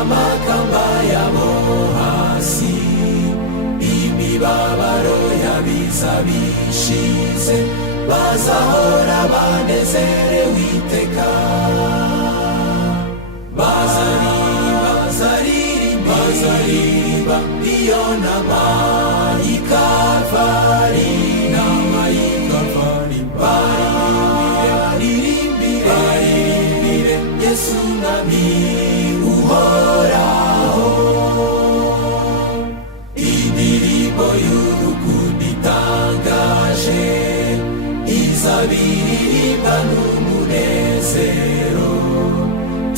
amakamba yabo hasi, imibabaro yabiza bishize, bazahora banezerewe iteka. Bazaririmba iyo nama y'Ikaruvali, baririmbire Yesu Mwami uhoraho. Indirimbo y'urukundo itangaje izabiririmba n'umunezero,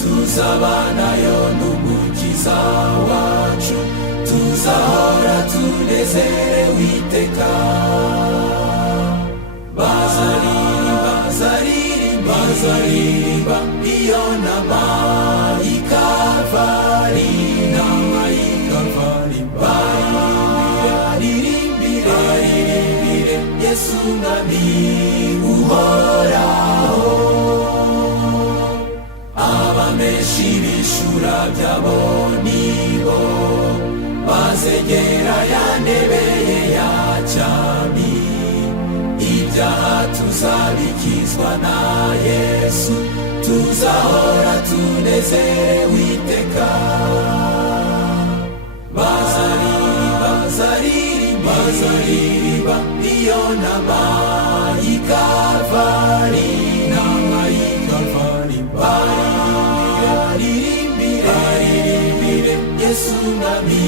tuzabanayo n'umukiza wacu, tuzahora tunezerewe iteka. Bazaririmba iyo nama y'Ikaruvali, baririmbire Yesu Mwami uhoraho. Abamesha ibishura byabo nibo bazegera ya ntebe ye ya cyami, ibyaha tuzabikizwa na Yesu, tuzahora tunezerewe iteka. Bazaririmba iyo nama y'Ikaruvali, baririmbire Yesu Mwami